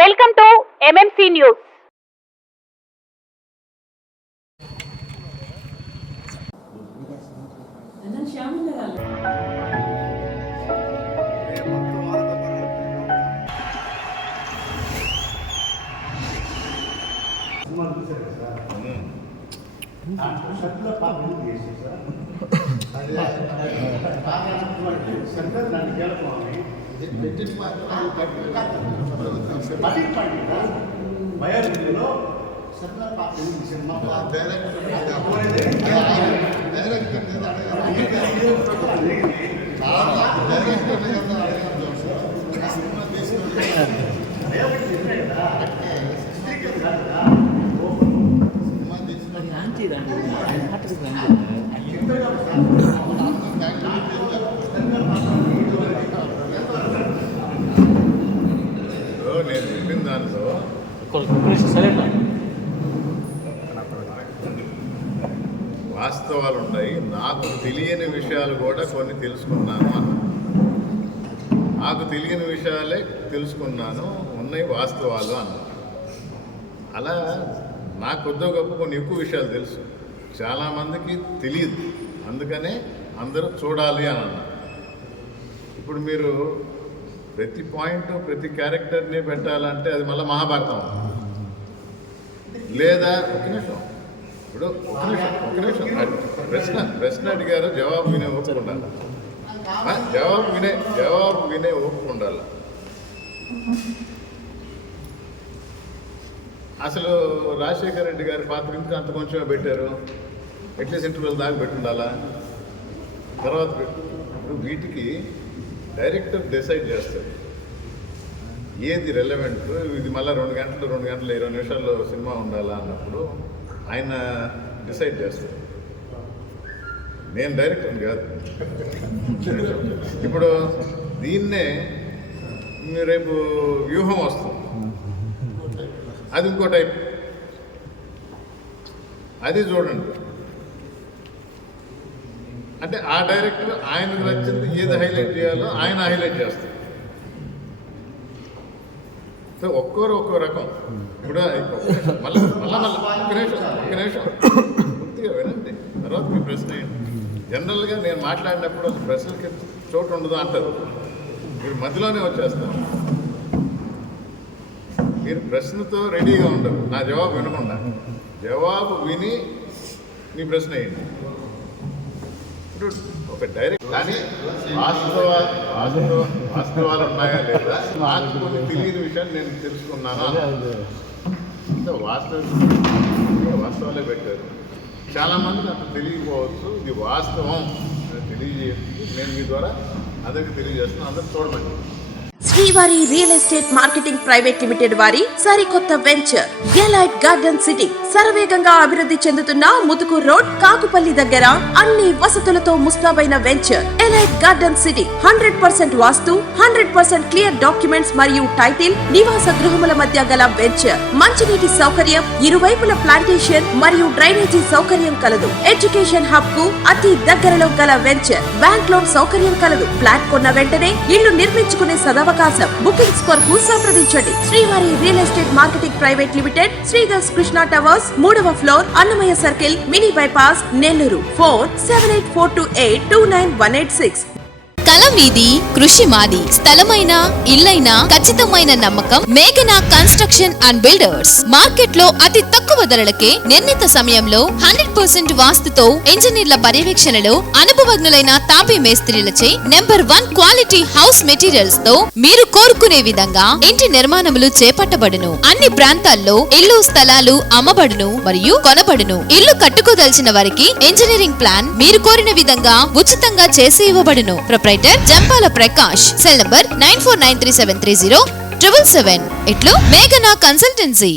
Welcome to MMC news. బయోలో సర్కార్ party cinema నేను చెప్పిన దాంట్లో వాస్తవాలు ఉన్నాయి. నాకు తెలియని విషయాలు కూడా కొన్ని తెలుసుకున్నాను అన్న. నాకు తెలియని విషయాలే తెలుసుకున్నాను, ఉన్నాయి వాస్తవాలు అన్న. అలా నాకు కొద్దిగా గొప్ప కొన్ని ఎక్కువ విషయాలు తెలుసు, చాలామందికి తెలియదు. అందుకనే అందరూ చూడాలి అని అన్న. ఇప్పుడు మీరు ప్రతి పాయింట్ ప్రతి క్యారెక్టర్ని పెట్టాలంటే అది మళ్ళీ మహాభారతం లేదా ఒక నిమిషం. ఇప్పుడు ఒక నిమిషం ప్రశ్న అడిగారు, జవాబు వినే ఓపిక ఉండాలి. జవాబు వినే ఓపిక ఉండాలి. అసలు రాజశేఖర రెడ్డి గారి పాత్ర ఇంకా అంత కొంచెమే పెట్టారు, అట్లీస్ట్ ఇంటర్వ్యూలు దాకా పెట్టుండాలా. తర్వాత ఇప్పుడు వీటికి డైరెక్టర్ డిసైడ్ చేస్తారు ఏది రెలవెంట్. ఇది మళ్ళీ 2 గంటలు 20 నిమిషాల్లో సినిమా ఉండాలా అన్నప్పుడు ఆయన డిసైడ్ చేస్తారు. నేను డైరెక్టర్ కాదు. ఇప్పుడు దీన్నే రేపు వ్యూహం వస్తుంది, అది ఇంకో టైప్, అది చూడండి. అంటే ఆ డైరెక్టర్ ఆయనకు నచ్చింది ఏది హైలైట్ చేయాలో ఆయన హైలైట్ చేస్తారు. సో ఒక్కరు ఒక్కో రకం. ఇప్పుడు మళ్ళీ ఒక నిమిషం పూర్తిగా వినండి, తర్వాత మీ ప్రశ్న ఏంటి. జనరల్గా నేను మాట్లాడినప్పుడు అసలు ప్రశ్నలకి చోటు ఉండదు అంటారు, మీరు మధ్యలోనే వచ్చేస్తారు. మీరు ప్రశ్నతో రెడీగా ఉండరు, నా జవాబు వినకుండా. జవాబు విని మీ ప్రశ్న ఏంటి. ఒక డైరెక్ట్ కానీ వాస్తవాలు ఉన్నాయా లేదా, నాకు కొన్ని తెలియని విషయాలు నేను తెలుసుకున్నాను. వాస్తవాలే పెట్టారు. చాలామంది నాకు తెలియకపోవచ్చు, ఇది వాస్తవం తెలియజేసి నేను మీ ద్వారా అందరికి తెలియజేస్తున్నాను. అందరూ చూడమండి. శ్రీవారి real estate marketing private limited వారి సరికొత్త వెంచర్ ఎలైట్ గార్డెన్ సిటీ శరవేగంగా అభివృద్ధి చెందుతున్న ముతుకూర్ రోడ్, కాకుపల్లి దగ్గర అన్ని వసతులతో ముస్తాబైన వెంచర్ ఎలైట్ గార్డెన్ సిటీ. 100% వాస్తు, 100% క్లియర్ డాక్యుమెంట్స్ మరియు టైటిల్, నివాస గృహముల మధ్య గల వెంచర్. మంచినీటి సౌకర్యం, ఇరువైపుల ప్లాంటేషన్ మరియు డ్రైనేజీ సౌకర్యం కలదు. ఎడ్యుకేషన్ హబ్ కు అతి దగ్గరలో గల వెంచర్. బ్యాంక్ లోన్ సౌకర్యం కలదు. ఫ్లాట్ కొన్న వెంటనే ఇల్లు నిర్మించుకునే సదవకాశం. బుకింగ్స్ కొరకు సంప్రదించండి. Srivari real estate marketing private limited, Sridhars Krishna towers, 3వ floor, Annamayya circle, mini bypass, Nellore. Phone 7842829186. కలం మీది, కృషి మాది. స్థలమైన, ఇల్లైనా ఖచ్చితమైన నమ్మకం మేఘనా కన్స్ట్రక్షన్ అండ్ బిల్డర్స్. మార్కెట్ లో అతి తక్కువ ధరలకే నిర్ణీత సమయంలో 100% వాస్తుతో, ఇంజనీర్ల పర్యవేక్షణలో అనుభవజ్ఞులైన తాపీ మేస్త్రీలచే నంబర్ 1 క్వాలిటీ హౌస్ మెటీరియల్స్ తో మీరు కోరుకునే విధంగా ఇంటి నిర్మాణములు చేపట్టబడును. అన్ని ప్రాంతాల్లో ఇల్లు స్థలాలు అమ్మబడును మరియు కొనబడును. ఇల్లు కట్టుకోదలిచిన వారికి ఇంజనీరింగ్ ప్లాన్ మీరు కోరిన విధంగా ఉచితంగా చేసి ఇవ్వబడును. జంపాల ప్రకాష్. Cell number 9493730777. ఇట్లు మేఘనా కన్సల్టెన్సీ.